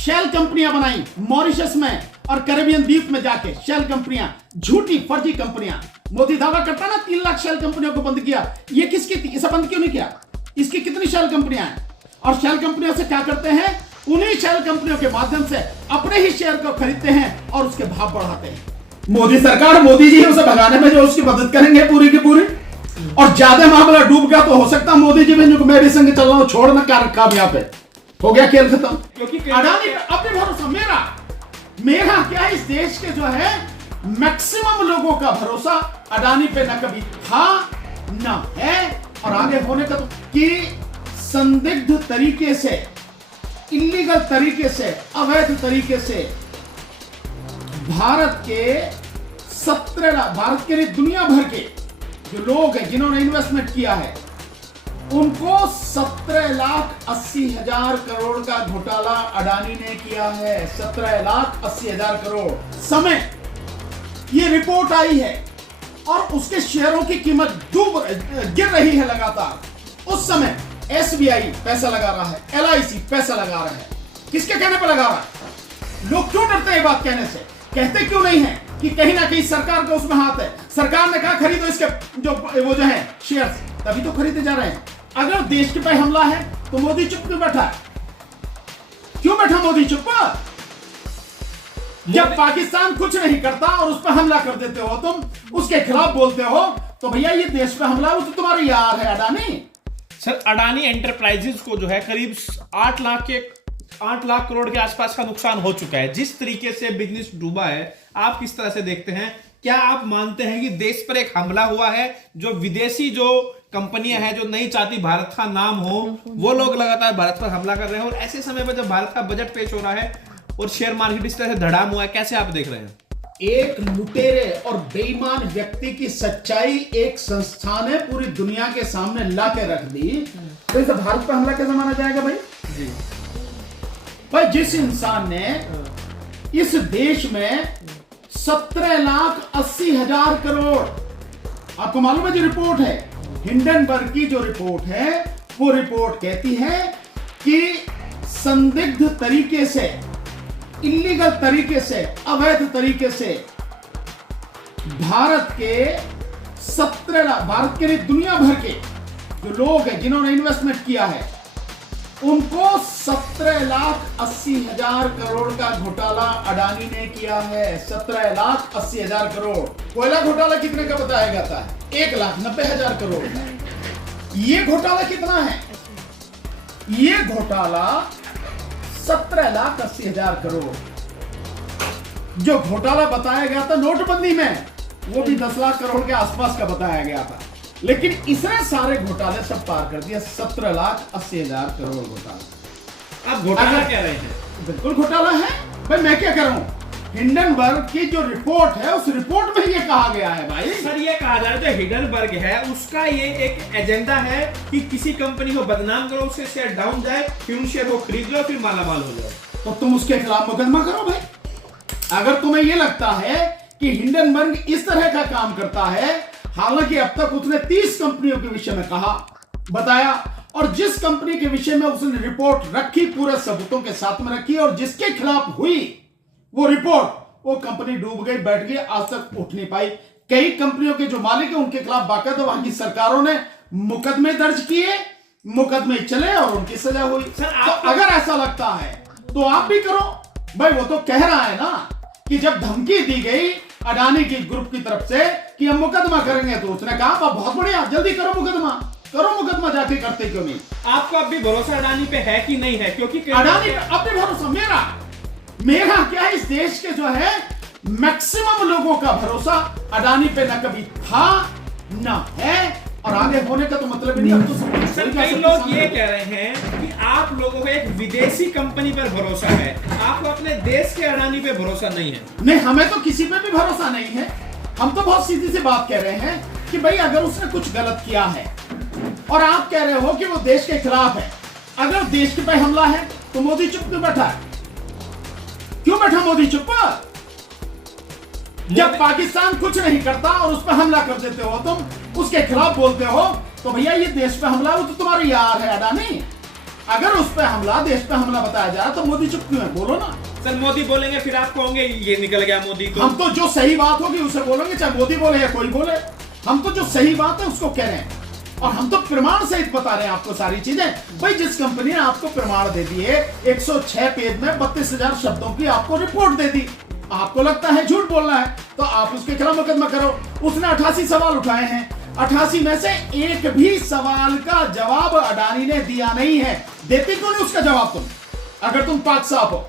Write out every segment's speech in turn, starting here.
Shell कंपनियां बनाई Mauritius में और कैरेबियन द्वीप में जाके, शेल कंपनियां, झूठी फर्जी कंपनियां। मोदी दावा करता ना 3 लाख शेल कंपनियों को बंद किया, ये किसकी थी? इसे बंद क्यों नहीं किया? इसकी कितनी शेल कंपनियां हैं? और शेल कंपनियों से क्या करते हैं? उन्हीं शेल कंपनियों के माध्यम से अपने ही शेयर को खरीदते हैं और उसके भाव बढ़ाते हैं। मोदी सरकार, मोदी जी उसे भगाने में जो उसकी मदद करेंगे पूरी की पूरी। और ज्यादा मामला डूब गया तो हो सकता है मोदी जी में जो मैं भी संग चल रहा हूं छोड़ना कामयाब है, हो गया खेल खत्म। क्योंकि अडानी पे अपने भरोसा, मेरा क्या इस देश के जो है मैक्सिमम लोगों का भरोसा अडानी पे न कभी था न है और आगे होने का, तो कि संदिग्ध तरीके से, इलीगल तरीके से, अवैध तरीके से भारत के लिए दुनिया भर के जो लोग हैं जिन्होंने इन्वेस्टमेंट किया है उनको 17,80,000 करोड़ का घोटाला अडानी ने किया है। 17,80,000 करोड़ समय ये रिपोर्ट आई है और उसके शेयरों की कीमत गिर रही है लगातार। उस समय SBI पैसा लगा रहा है, LIC पैसा लगा रहा है। किसके कहने पर लगा रहा है? लोग क्यों डरते हैं ये बात कहने से? कहते क्यों नहीं है कि कहीं ना कहीं सरकार का उसमें हाथ है? सरकार ने कहा खरीदो इसके वो जो है शेयर्स, तभी तो खरीदे जा रहे हैं। अगर देश के पे हमला है तो मोदी चुप क्यों बैठा है? क्यों बैठा मोदी चुप? जब पाकिस्तान कुछ नहीं करता और उस पर हमला कर देते हो, तुम उसके खिलाफ बोलते हो, तो भैया ये देश पे हमला, वो तो तुम्हारा यार है अडानी। सर, अडानी एंटरप्राइजेज को जो है करीब 8 लाख करोड़ के आसपास का नुकसान हो चुका है। जिस तरीके से बिजनेस डूबा है, आप किस तरह से देखते हैं? क्या आप मानते हैं कि देश पर एक हमला हुआ है? जो विदेशी जो कंपनियां हैं जो नहीं चाहती भारत का नाम हो, वो लोग लगातार भारत पर हमला कर रहे हैं, और ऐसे समय पर जब भारत का बजट पेश हो रहा है और शेयर मार्केट इस तरह से धड़ाम हुआ है, कैसे आप देख रहे हैं? एक लुटेरे और बेईमान व्यक्ति की सच्चाई एक संस्था ने पूरी दुनिया के सामने ला के रख दी, तो इसे भारत पर हमला कैसे माना जाएगा भाई? जी भाई, जिस इंसान ने इस देश में 17,80,000 करोड़, आपको मालूम है जो रिपोर्ट है हिंडनबर्ग की, जो रिपोर्ट है वो रिपोर्ट कहती है कि संदिग्ध तरीके से, इलीगल तरीके से, अवैध तरीके से भारत के लिए दुनिया भर के जो लोग हैं जिन्होंने इन्वेस्टमेंट किया है उनको 17,80,000 करोड़ का घोटाला अडानी ने किया है। 17,80,000 करोड़। कोयला घोटाला कितने का बताया जाता है? 1,90,000 करोड़। ये घोटाला कितना है? ये घोटाला 17,80,000 करोड़। जो घोटाला बताया गया था नोटबंदी में, वो भी 10 लाख करोड़ के आसपास का बताया गया था, लेकिन इसने सारे घोटाले सब पार कर दिया। 17,80,000 करोड़ घोटाला। आप घोटाला कह रहे हैं? बिल्कुल घोटाला है भाई, मैं क्या करूं? हिंडनबर्ग की जो रिपोर्ट है उस रिपोर्ट में ये कहा गया है भाई। सर, ये कहा जा रहा है जो हिंडनबर्ग है उसका ये एक एजेंडा है कि किसी कंपनी को बदनाम करो, उससे शेयर डाउन जाए, फिर उन शेयर को खरीद लो, फिर मालामाल हो जाओ। तो तुम उसके खिलाफ मुकदमा करो भाई। अगर तुम्हें ये लगता है कि हिंडनबर्ग इस तरह का काम करता है, हालांकि अब तक उसने 30 कंपनियों के विषय में बताया, और जिस कंपनी के विषय में उसने रिपोर्ट रखी पूरे सबूतों के साथ में रखी, और जिसके खिलाफ हुई वो रिपोर्ट, वो कंपनी डूब गई, बैठ गई, आज तक उठ नहीं पाई। कई कंपनियों के जो मालिक है उनके खिलाफ बाकायदा वहां की सरकारों ने मुकदमे दर्ज किए, मुकदमे चले और उनकी सजा हुई। तो अगर ऐसा लगता है तो आप भी करो भाई। वो तो कह रहा है ना कि जब धमकी दी गई अडानी की ग्रुप की तरफ से कि हम मुकदमा करेंगे, तो उसने कहा बहुत बढ़िया, जल्दी करो मुकदमा, जाके करते क्यों नहीं? आपको अब भी भरोसा अडानी पे है कि नहीं है? क्योंकि अडानी पे अब भी भरोसा, मेरा क्या इस देश के जो है मैक्सिमम लोगों का भरोसा अडानी पे न कभी था न है और आगे होने का तो मतलब ही नहीं। अब तो सर, कई लोग ये कह रहे हैं कि आप लोगों को एक विदेशी कंपनी पर भरोसा है, आपको अपने देश के अडानी पे भरोसा नहीं है। नहीं, हमें तो किसी पे भी भरोसा नहीं है। हम तो बहुत सीधी सी बात कह रहे हैं कि भाई अगर उसने कुछ गलत किया है और आप कह रहे हो कि वो देश के खिलाफ है, अगर देश के पे हमला है तो मोदी चुप क्यों बैठा है? क्यों बैठा मोदी चुप? जब पाकिस्तान कुछ नहीं करता और उस पर हमला कर देते हो, तुम उसके खिलाफ बोलते हो, तो भैया ये देश पे हमला, वो तो तुम्हारा यार है अडानी। अगर उस पे हमला, देश पे हमला बताया जा रहा तो मोदी चुप क्यों है? बोलो ना। सर मोदी बोलेंगे फिर आप कहोगे ये निकल गया मोदी तो। हम तो जो सही बात होगी उसे बोलेंगे, चाहे मोदी बोले या कोई बोले। हम तो जो सही बात है उसको कह रहे हैं, और हम तो प्रमाण सहित बता रहे हैं आपको सारी चीजें। भाई जिस कंपनी ने आपको प्रमाण दे दिए, 106 पेज में 32,000 शब्दों की आपको रिपोर्ट दे दी, आपको लगता है झूठ बोलना है तो आप उसके खिलाफ मुकदमा करो। उसने 88 सवाल उठाए हैं, 88 में से एक भी सवाल का जवाब अडानी ने दिया नहीं है। देती क्यों नहीं उसका जवाब तुम, अगर तुम पाक साफ हो?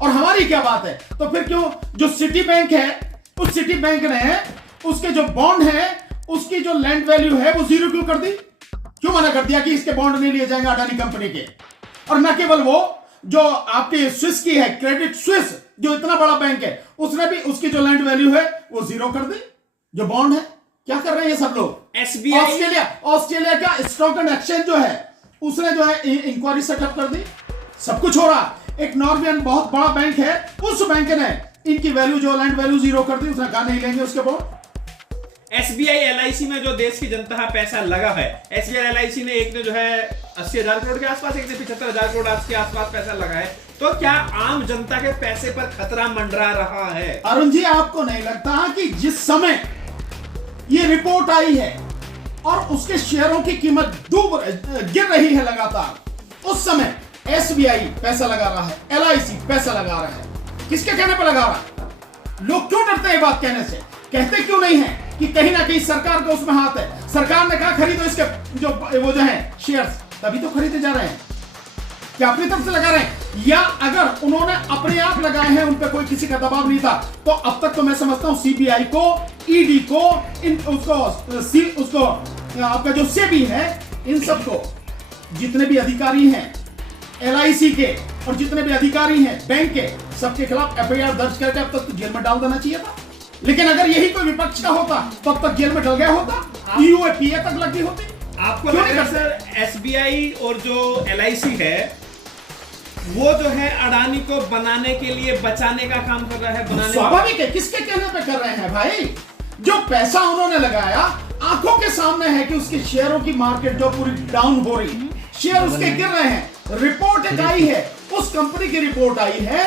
और हमारी क्या बात है? तो फिर क्यों जो सिटी बैंक है, उस सिटी बैंक ने उसके जो बॉन्ड है, उसकी जो लैंड वैल्यू है वो जीरो क्यों कर दी? क्यों मना कर दिया कि इसके बॉन्ड नहीं लिए जाएंगे अडानी कंपनी के? और न केवल वो, जो आपके स्विस की है, क्रेडिट स्विस, जो इतना बड़ा बैंक है, उसने भी उसकी जो लैंड वैल्यू है वो जीरो कर दी, जो बॉन्ड है। क्या कर रहे हैं ये सब लोग? एसबीआई, ऑस्ट्रेलिया का स्टॉक एंड एक्सचेंज जो है, उसने जो है इंक्वायरी सेटअप कर दी। सब कुछ हो रहा। एक नॉर्वेजियन बहुत बड़ा बैंक है, उस बैंक ने इनकी वैल्यू, जो लैंड वैल्यू, जीरो कर दी। उसने कहा नहीं लेंगे उसके बॉन्ड। एसबीआई एलआईसी में जो देश की जनता का पैसा लगा है, एसबीआई एलआईसी ने, एक ने जो है 80,000 करोड़ के आसपास, एक ने 75,000 करोड़ के आसपास पैसा लगा है। तो क्या आम जनता के पैसे पर खतरा मंडरा रहा है? अरुण जी, आपको नहीं लगता कि जिस समय ये रिपोर्ट आई है और उसके शेयरों की कीमत गिर रही है लगातार, उस समय एसबीआई पैसा लगा रहा है, एलआईसी पैसा लगा रहा है। किसके कहने पर लगा रहा है? लोग क्यों डरते हैं बात कहने से? कहते क्यों नहीं है कि कहीं ना कहीं सरकार का उसमें हाथ है? सरकार ने कहा खरीदो इसके वो जो है शेयर्स, तभी तो खरीदे जा रहे हैं। क्या अपनी तरफ से लगा रहे हैं? या अगर उन्होंने अपने आप लगाए हैं, उन पर कोई किसी का दबाव नहीं था, तो अब तक तो मैं समझता हूं सीबीआई को, ईडी को, उसको आपका जो सेबी है, इन सबको, जितने भी अधिकारी हैं एलआईसी के और जितने भी अधिकारी हैं बैंक के, सबके खिलाफ एफआईआर दर्ज करके अब तक तो जेल में डाल देना चाहिए था। लेकिन अगर यही कोई विपक्ष का होता तो अब तक जेल में डल गया होता, यूएपीए तक लगी होती। आपको लग रहा है सर एसबीआई और जो एलआईसी है वो जो है अडानी को बनाने के लिए, बचाने का काम कर रहा है? स्वाभाविक है। किसके कहने पे कर रहे हैं भाई? जो पैसा उन्होंने लगाया, आंखों के सामने है कि उसके शेयरों की मार्केट जो पूरी डाउन हो रही है, शेयर उसके गिर रहे हैं। रिपोर्ट एक आई है, उस कंपनी की रिपोर्ट आई है,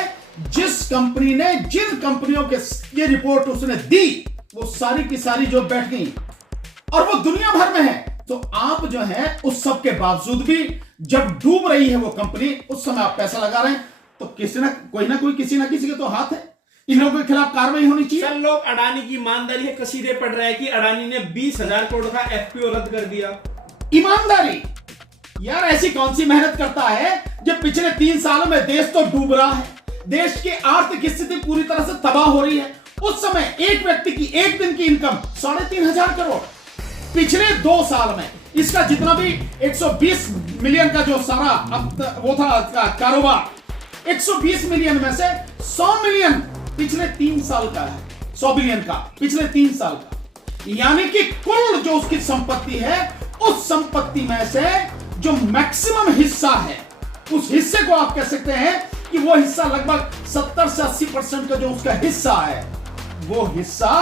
जिस कंपनी ने, जिन कंपनियों के ये रिपोर्ट उसने दी, वो सारी की सारी जो बैठ गई, और वो दुनिया भर में है। तो आप जो है उस सब के बावजूद भी, जब डूब रही है वो कंपनी, उस समय आप पैसा लगा रहे हैं, तो किसी ना कोई किसी ना किसी के तो हाथ है। इन लोगों के खिलाफ कार्रवाई होनी चाहिए। सर लोग अडानी की ईमानदारी के कसीदे पढ़ रहे हैं कि अडानी ने 20,000 करोड़ का एफपीओ रद्द कर दिया। ईमानदारी? यार ऐसी कौन सी मेहनत करता है जब पिछले 3 सालों में देश तो डूब रहा है, देश की आर्थिक स्थिति पूरी तरह से तबाह हो रही है। उस समय एक व्यक्ति की एक दिन की इनकम 3,500 करोड़। पिछले 2 साल में इसका जितना भी 120 मिलियन का जो सारा वो था कारोबार, 120 मिलियन में से 100 मिलियन पिछले 3 साल का है, 100 बिलियन का पिछले 3 साल का। यानी कि कुल जो उसकी संपत्ति है, उस संपत्ति में से जो मैक्सिमम हिस्सा है, उस हिस्से को आप कह सकते हैं कि वो हिस्सा लगभग 70 से 80% का जो उसका हिस्सा है, वो हिस्सा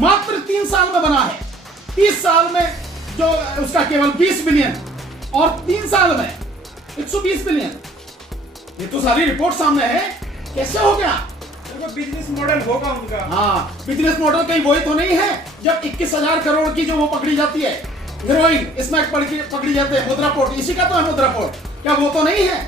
मात्र 3 साल में बना है। 30 साल में जो उसका केवल 20 बिलियन और 3 साल में 120 बिलियन। ये तो सारी रिपोर्ट सामने है। कैसे हो गया? बिजनेस मॉडल होगा उनका। हाँ, बिजनेस मॉडल कहीं वही तो नहीं है जब 21,000 करोड़ की जो वो पकड़ी जाती है हीरोइन, स्मैक पकड़ी जाते हैं, मुद्रा पोर्ट, इसी का तो है मुद्रा पोर्ट। क्या वो तो नहीं है?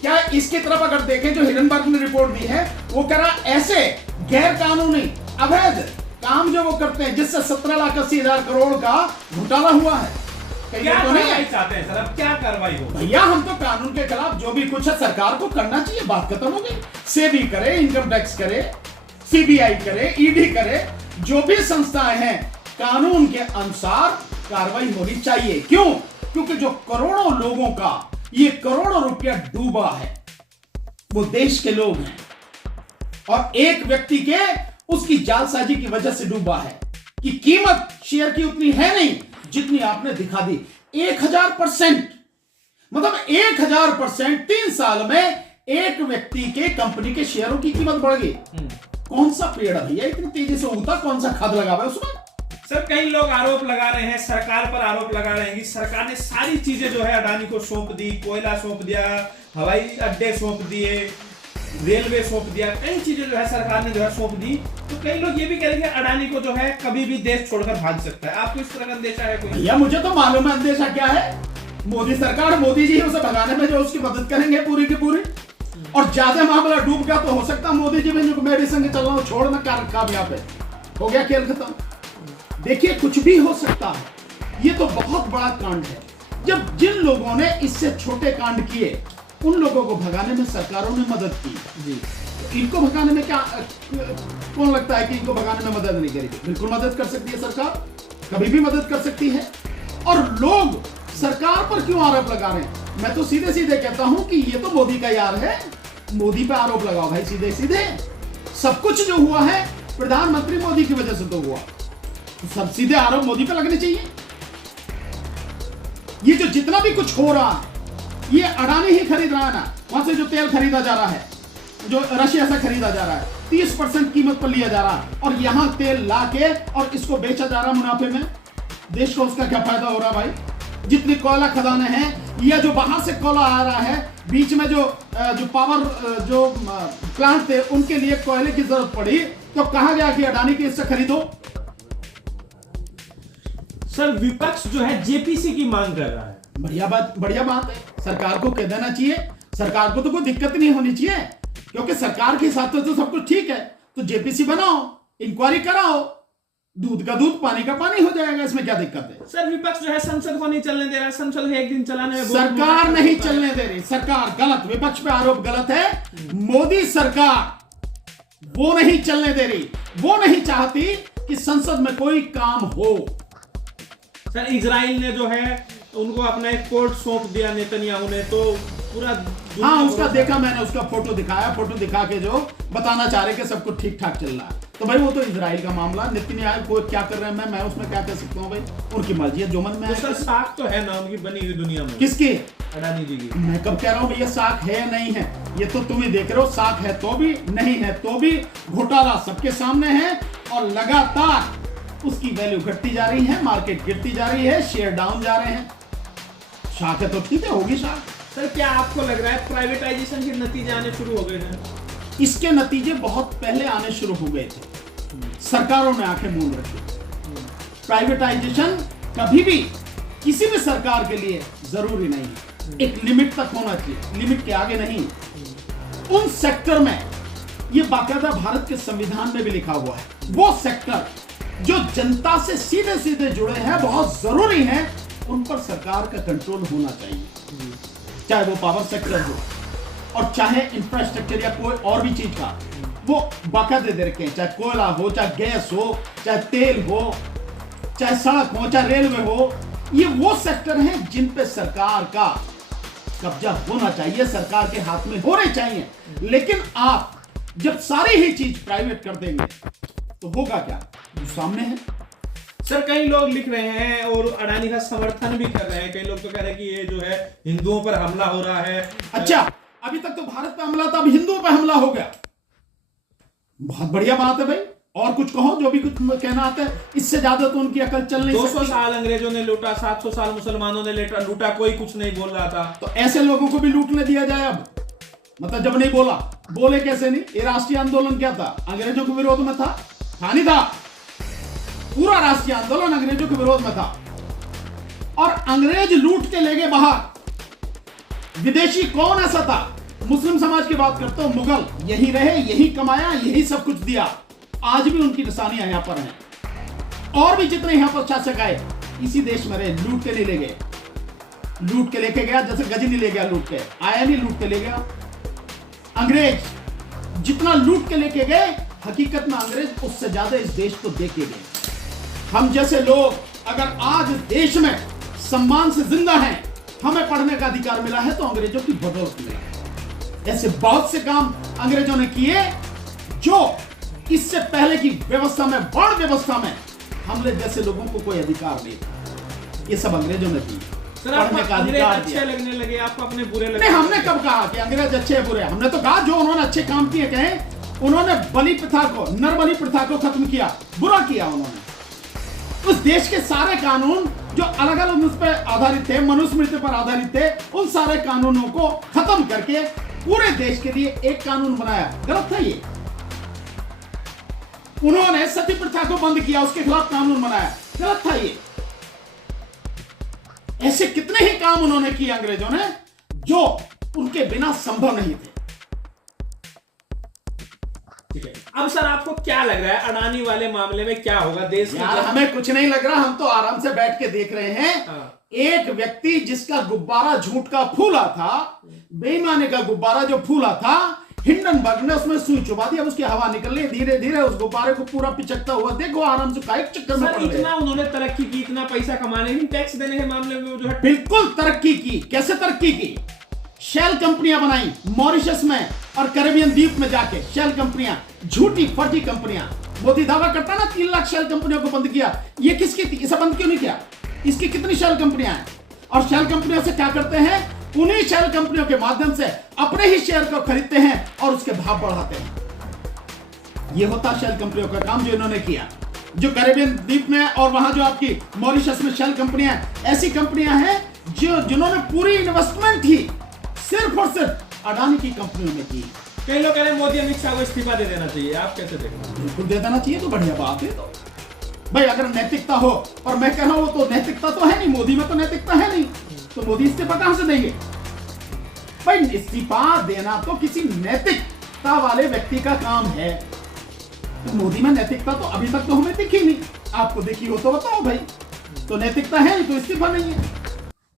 क्या इसकी तरफ अगर देखें, जो हिडनबर्ग ने रिपोर्ट दी है, वो कह रहा ऐसे गैर कानूनी अवैध काम जो वो करते हैं, जिससे 17,80,000 करोड़ का घोटाला हुआ है। क्या तो नहीं चाहते हैं सर? अब क्या कार्रवाई हो? भैया हम तो कानून के खिलाफ जो भी कुछ है सरकार को करना चाहिए, बात खत्म हो गई। सेबी करे, इनकम टैक्स करे, सीबीआई करे, ईडी करे, जो भी संस्थाएं हैं, कानून के अनुसार कार्रवाई होनी चाहिए। क्यों? क्योंकि जो करोड़ों लोगों का ये करोड़ों रुपया डूबा है, वो देश के लोग हैं, और एक व्यक्ति के उसकी जालसाजी की वजह से डूबा है कि कीमत शेयर की उतनी है नहीं जितनी आपने दिखा दी। 1000%, मतलब 1000% 3 साल में एक व्यक्ति के कंपनी के शेयरों की कीमत बढ़ गई। कौन सा पेड़ है भैया इतनी तेजी से उगता? कौन सा खाद लगा हुआ है उसमें? सर कई लोग आरोप लगा रहे हैं, सरकार पर आरोप लगा रहे हैं कि सरकार ने सारी चीजें जो है अडानी को सौंप दी, कोयला सौंप दिया, हवाई अड्डे सौंप दिए, रेलवे सौंप दिया, कई चीजें जो है सरकार ने जो है सौंप दी। तो कई लोग ये भी कह रहे हैं कि अडानी को जो है कभी भी देश छोड़कर भाग सकता है। आपको इस तरह का अंदेशा है कोई? भैया मुझे तो मालूम है अंदेशा क्या है। मोदी सरकार, मोदी जी उसे भगाने में जो उसकी मदद करेंगे पूरी की पूरी। और ज्यादा मामला डूब गया तो हो सकता है मोदी जी में जो मेरे संग चल रहा हूं छोड़ना कामयाब है, हो गया खेल खत्म। देखिए कुछ भी हो सकता है, ये तो बहुत बड़ा कांड है। जब जिन लोगों ने इससे छोटे कांड किए उन लोगों को भगाने में सरकारों ने मदद की जी, तो इनको भगाने में क्या कौन लगता है कि इनको भगाने में मदद नहीं करेगी? बिल्कुल मदद कर सकती है सरकार, कभी भी मदद कर सकती है। और लोग सरकार पर क्यों आरोप लगा रहे हैं? मैं तो सीधे सीधे कहता हूं कि ये तो मोदी का यार है, मोदी पे आरोप लगाओ भाई सीधे सीधे। सब कुछ जो हुआ है प्रधानमंत्री मोदी की वजह से तो हुआ, तो सब सीधे आरोप मोदी पे लगने चाहिए। ये जो जितना भी कुछ हो रहा है ये अडानी ही खरीद रहा है ना। वहां से जो तेल खरीदा जा रहा है, जो रशिया से खरीदा जा रहा है, 30% कीमत पर लिया जा रहा है और यहां तेल लाके और इसको बेचा जा रहा है मुनाफे में। देश को उसका क्या फायदा हो रहा है भाई? जितनी कोयला खदानें हैं या जो बाहर से कोयला आ रहा है, बीच में जो पावर जो प्लांट थे उनके लिए कोयले की जरूरत पड़ी, तो कहा गया कि अडानी के इससे खरीदो। सर विपक्ष जो है जेपीसी की मांग कर रहा है। बढ़िया बात है, सरकार को कह देना चाहिए। सरकार को तो कोई दिक्कत नहीं होनी चाहिए, क्योंकि सरकार के हिसाब से तो सब कुछ ठीक है। तो जेपीसी बनाओ, इंक्वायरी कराओ, दूध का दूध पानी का पानी हो जाएगा, इसमें क्या दिक्कत है? सर विपक्ष जो है संसद को नहीं चलने दे रहा है, संसद एक दिन चलाने में सरकार नहीं चलने दे रही। सरकार गलत, विपक्ष पे आरोप गलत है। मोदी सरकार वो नहीं चलने दे रही, वो नहीं चाहती कि संसद में कोई काम हो। सर इजराइल ने जो है उनको अपना एक कोर्ट सौंप दिया नेतन्याहू ने, तो पूरा हाँ उसका देखा मैंने, उसका फोटो दिखाया, फोटो दिखा के जो बताना चाह रहे कि सब कुछ ठीक ठाक चल रहा है। तो भाई वो तो इजराइल का मामला, नेतन्याहू को क्या कर रहे हैं मैं उसमें क्या कह सकता हूँ भाई? उनकी मर्जी है, जो मन में। सर साख तो है ना उनकी बनी हुई दुनिया में। किसकी? अडानी जी की। मैं कब कह रहा हूँ भैया साख है नहीं है, ये तो तुम ही देख रहे हो। साख है तो भी, नहीं है तो भी, घोटाला सबके सामने है और लगातार उसकी वैल्यू घटती जा रही है, मार्केट गिरती जा रही है, शेयर डाउन जा रहे हैं। शाख है तो ठीक है, होगी शाख। सर क्या आपको लग रहा है प्राइवेटाइजेशन के नतीजे आने शुरू हो गए हैं? इसके नतीजे बहुत पहले आने शुरू हो गए थे, सरकारों ने आंखें मूंद रखी। प्राइवेटाइजेशन कभी भी किसी भी सरकार के लिए जरूरी नहीं है, एक लिमिट तक होना चाहिए, लिमिट के आगे नहीं। उन सेक्टर में, ये बाकायदा भारत के संविधान में भी लिखा हुआ है, वो सेक्टर जो जनता से सीधे सीधे जुड़े हैं, बहुत जरूरी है, उन पर सरकार का कंट्रोल होना चाहिए। चाहे वो पावर सेक्टर हो और चाहे इंफ्रास्ट्रक्चर या कोई और भी चीज का, वो बाकायदे दे रखे हैं। चाहे कोयला हो, चाहे गैस हो, चाहे तेल हो, चाहे सड़क हो, चाहे रेलवे हो, ये वो सेक्टर हैं जिन पे सरकार का कब्जा होना चाहिए, सरकार के हाथ में होने चाहिए। लेकिन आप जब सारी ही चीज प्राइवेट कर देंगे तो होगा क्या? जो सामने है। सर कई लोग लिख रहे हैं और अडानी का समर्थन भी कर रहे हैं, कई लोग तो कह रहे हैं कि ये जो है हिंदुओं पर हमला हो रहा है। अच्छा, अभी तक तो भारत पे हमला था, अब हिंदुओं पे हमला हो गया। बहुत बढ़िया बात है भाई, और कुछ कहो जो भी कुछ कहना आता है, इससे ज्यादा तो उनकी अकल चल नहीं सकती। 200 साल अंग्रेजों ने लूटा, 700 साल मुसलमानों ने लूटा, कोई कुछ नहीं बोल रहा था। तो ऐसे लोगों को भी लूटने दिया जाए अब? मतलब जब नहीं बोला, बोले कैसे नहीं? ये राष्ट्रीय आंदोलन क्या था? अंग्रेजों के विरोध में था? नहीं था। पूरा राष्ट्रीय आंदोलन अंग्रेजों के विरोध में था और अंग्रेज लूट के ले गए बाहर। विदेशी कौन ऐसा था? मुस्लिम समाज की बात करता हूं, मुगल यही रहे, यही कमाया, यही सब कुछ दिया। आज भी उनकी निशानियां यहां पर हैं। और भी जितने यहां पर शासक आए इसी देश में रहे, लूट के नहीं ले गए। लूट के लेके गया, जैसे गजनी ले गया, लूट के आया नहीं, लूट के ले गया। अंग्रेज जितना लूट के लेके गए, हकीकत में अंग्रेज उससे ज्यादा इस देश को दे के गए। हम जैसे लोग अगर आज देश में सम्मान से जिंदा हैं, हमें पढ़ने का अधिकार मिला है, तो अंग्रेजों की बदौलत मिला। ऐसे बहुत से काम अंग्रेजों ने किए जो इससे पहले की व्यवस्था में, वर्ण व्यवस्था में हमले जैसे लोगों को कोई अधिकार नहीं था। ये सब अंग्रेजों ने किया। पढ़ने का अधिकार अच्छे लगने लगे आपको, अपने बुरे लगे? नहीं, हमने कब कहा कि अंग्रेज अच्छे हैं बुरे? हमने तो कहा जो उन्होंने अच्छे काम किए, कहें उन्होंने बलि प्रथा को, नरबलि प्रथा को खत्म किया, बुरा किया उन्होंने। उस देश के सारे कानून जो अलग अलग उस पर आधारित थे, मनुस्मृति पर आधारित थे, उन सारे कानूनों को खत्म करके पूरे देश के लिए एक कानून बनाया। गलत था ये। उन्होंने सती प्रथा को बंद किया, उसके खिलाफ कानून बनाया। गलत था ये। ऐसे कितने ही काम उन्होंने किए अंग्रेजों ने जो उनके बिना संभव नहीं थे। ठीक है, अब सर आपको क्या लग रहा है अडानी वाले मामले में क्या होगा देश में? यार हमें कुछ नहीं लग रहा, हम तो आराम से बैठ के देख रहे हैं। हाँ। एक व्यक्ति जिसका गुब्बारा झूठ का फूला था, बेईमानी का गुब्बारा जो फूला था, हिंडनबर्ग ने उसमें सुई चुबा दी। अब उसकी हवा निकल रही है धीरे धीरे, उस गुब्बारे को पूरा पिचकता हुआ देखो आराम से। काहे चक्कर में पड़ रहे? इतना उन्होंने तरक्की की, इतना पैसा कमाने की, टैक्स देने के मामले में जो है बिल्कुल तरक्की की। कैसे तरक्की की? शेल कंपनियां बनाई मॉरिशस में और कैरेबियन द्वीप में जाके। शेल कंपनियां, झूठी फर्जी कंपनियां। मोदी दावा करता ना 3 लाख शेल कंपनियों को बंद किया। ये किसकी थी? इसे बंद क्यों नहीं किया? इसकी कितनी शेल कंपनियां हैं? और शेल कंपनियों से क्या करते हैं? उन्हीं शेल कंपनियों के माध्यम से अपने ही शेयर को खरीदते हैं और उसके भाव बढ़ाते हैं। यह होता शेल कंपनियों का काम जो इन्होंने किया। जो कैरेबियन द्वीप में और वहां जो आपकी मॉरिशस में शेल कंपनियां, ऐसी कंपनियां हैं जिन्होंने पूरी इन्वेस्टमेंट ही सिर्फ और सिर्फ अडानी की कंपनियों में की। कई लोग कह रहे हैं मोदी अमित शाह को इस्तीफा दे देना चाहिए, आप कैसे देखते हैं? बिल्कुल दे देना चाहिए, तो बढ़िया बात है। तो भाई अगर नैतिकता हो, और मैं कह रहा हूं तो नैतिकता तो है नहीं, मोदी में तो नैतिकता है नहीं, तो मोदी इस्तीफा कहां से देंगे? भाई इस्तीफा देना तो किसी नैतिकता वाले व्यक्ति का काम है। तो मोदी में नैतिकता तो अभी तक तो हमें दिखी नहीं। आपको दिखी हो तो बताओ भाई। तो नैतिकता है नहीं तो इस्तीफा नहीं है।